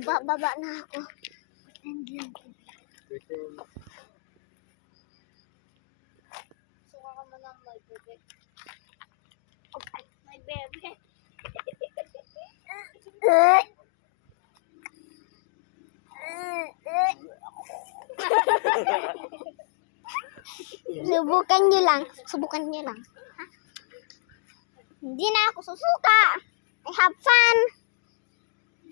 Magbababa na ako. Suka ka mo ng my bebe. Okay, my bebe. Subukan niyo lang. Subukan niyo lang. Ha? Hindi na ako susuka. I have fun.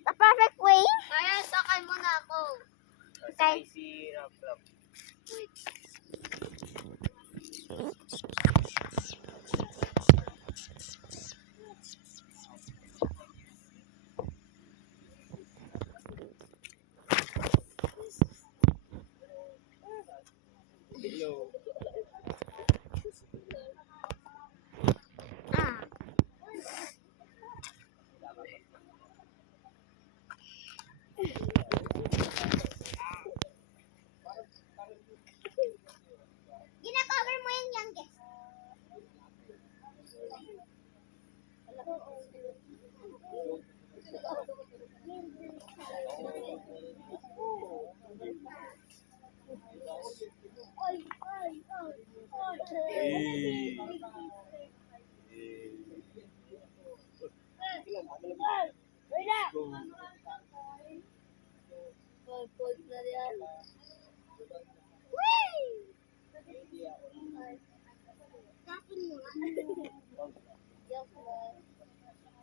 The perfect way. Kaya sakay mo na ako. Okay. Si Rap. Wait. Hello. Ah. Gina-cover mo yung youngest.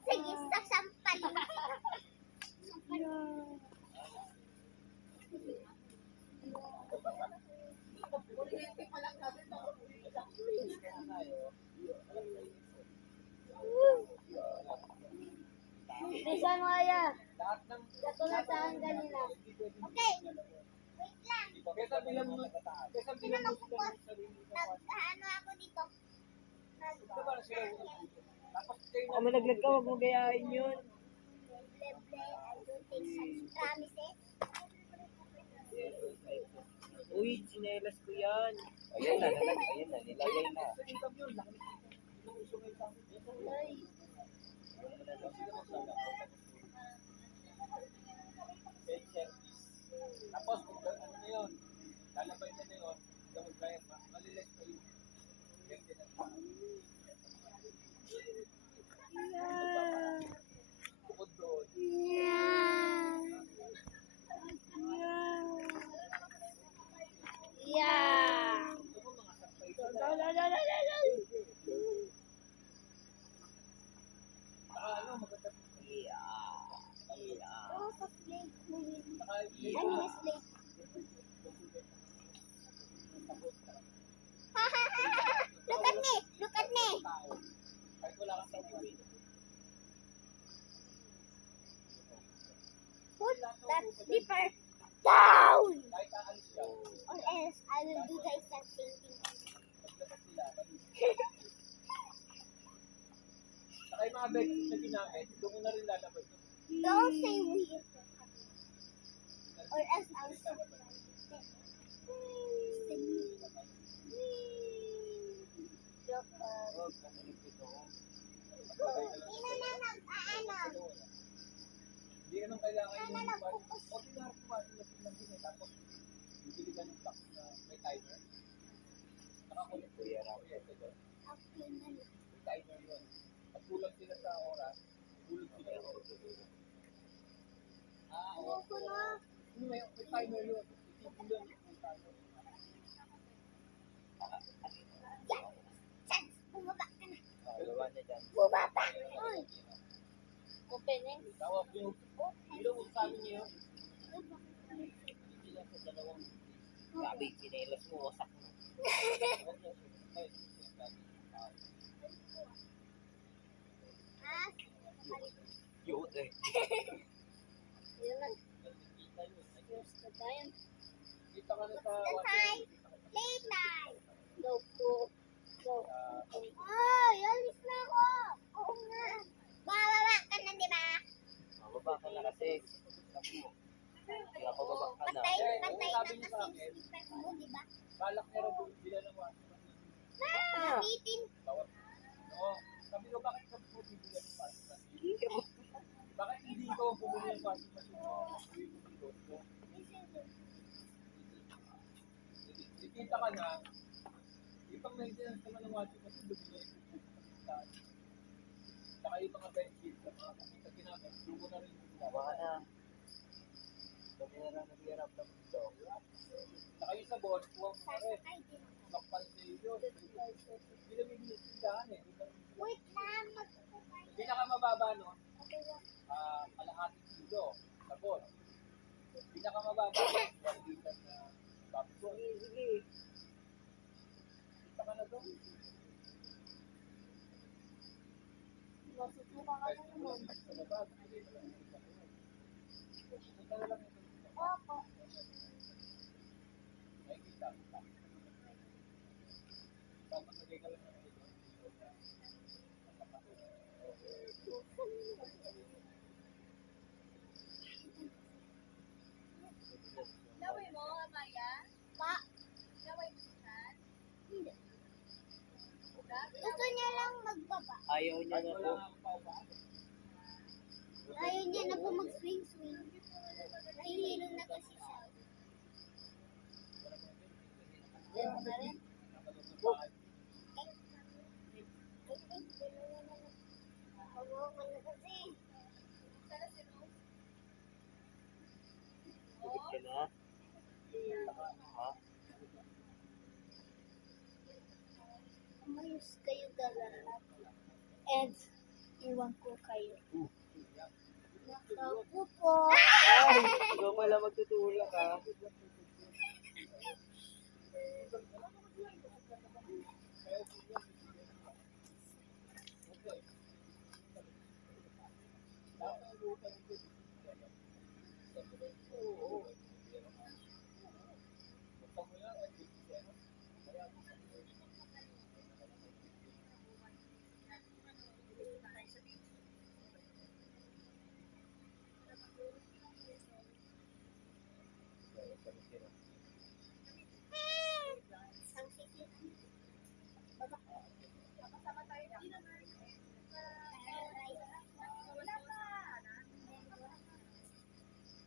Sige, sasampal. Bisa mo kaya. Katulad sa akin kanina. Okay. Wait lang. Sino nagpupos? Ano ako dito? Baka malaglag ka, huwag mo gayahin yun. Leble, I don't take such promises. Uy, sinelas ko yan. Ayan na, nilagay na. Tapos, ano na yun? Lalabay na yun. Malilis pa yun. Bukod doon. Yeah. Ano, maganda. Oh, sa slate. I mean, a slate. Look at me! Look at me! Kahit wala kang sabihin. Put that slipper down! Kahit aalis siya. Or else, I will do the exact same thing. Paglabas nila. Saka yung mga bed na ginamit, doon ko na rin lalabay. Don't say weird. Or else I'll say Hindi naman kailangan yung ordinary kumasin lang din eh. Tapos, bibili ka ng box na may timer. Nakakulit ko yan. May timer yun. Pag kulang sila sa oras, kulang sila sa oras. May timer yun. Isipin yun. Bumaba ka na. Dalawa na dyan. Bumaba. Opening. Tawag yung ilong sa amin niyo. Hindi lang sa dalawang sabi, sinelas mo, wasak mo. Yun eh. Yun lang. Kita ka na sa The time. Late night. Go. Go. Ay, alis na ako. Oo nga. Bababa ka na, di ba? Baba ka na kasi. Kaya ako baba ka na. Patay na kasi yung slipper mo, di ba? Balak na rin bila ng wash. Nabitin. Oo. Sabi ko, bakit ka po bibila ng wash? Bakit hindi ikaw ikaw ang bumili ng washing machine mo, uwi mo dito, kikita ka na, ipang maintenance naman ng washing machine, doon mo yung pupunta. Saka yung mga benefits, mga nakita ginamit, doon mo na rin yung Tama ka na. Kami na lang naghihirap ng mundo. saka yung sabon, huwag mo na rin. Makpal sa iyo. Hindi na may binisindahan eh. Wait lang. Pinakamababa nun, kalahating kilo, sabon. Pinakamababa nun, 1 liter na babson. Sige. Kita ka na doon. Masusuka ka na naman. Sa baba, bumili ka lang ng sabon. Punta na lang ito. Opo. Nakikita. Tapos nagay ka lang ng ito. Laway mo, Amaya? Pa. Laway mo siya? Hindi. Gusto niya lang magbaba. Ayaw niya na Wala po. nga akong paubaan. Ayaw niya na po mag-swing-swing. Nahihilo na kasi siya. Yan na rin. Hawakan na kasi. Pagod ka na. Ha? Umayos kayo dalawa. And, iwan ko kayo. Naku po. Ay! Ikaw pala magtutulak ha.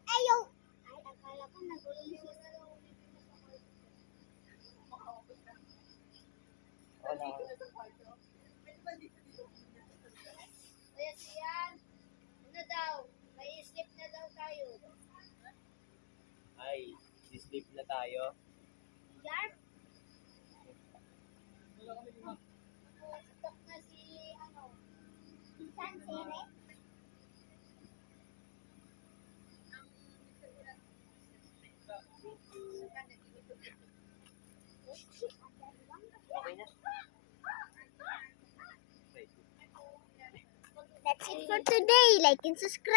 Ayaw! Ay, akala ko nagulo siya. Wala. Kuya Sian, ano daw? May sleep na daw tayo. Ay, sleep na tayo. Yarp! Stop na si, San Sire? Okay na. That's it for today. Like and subscribe.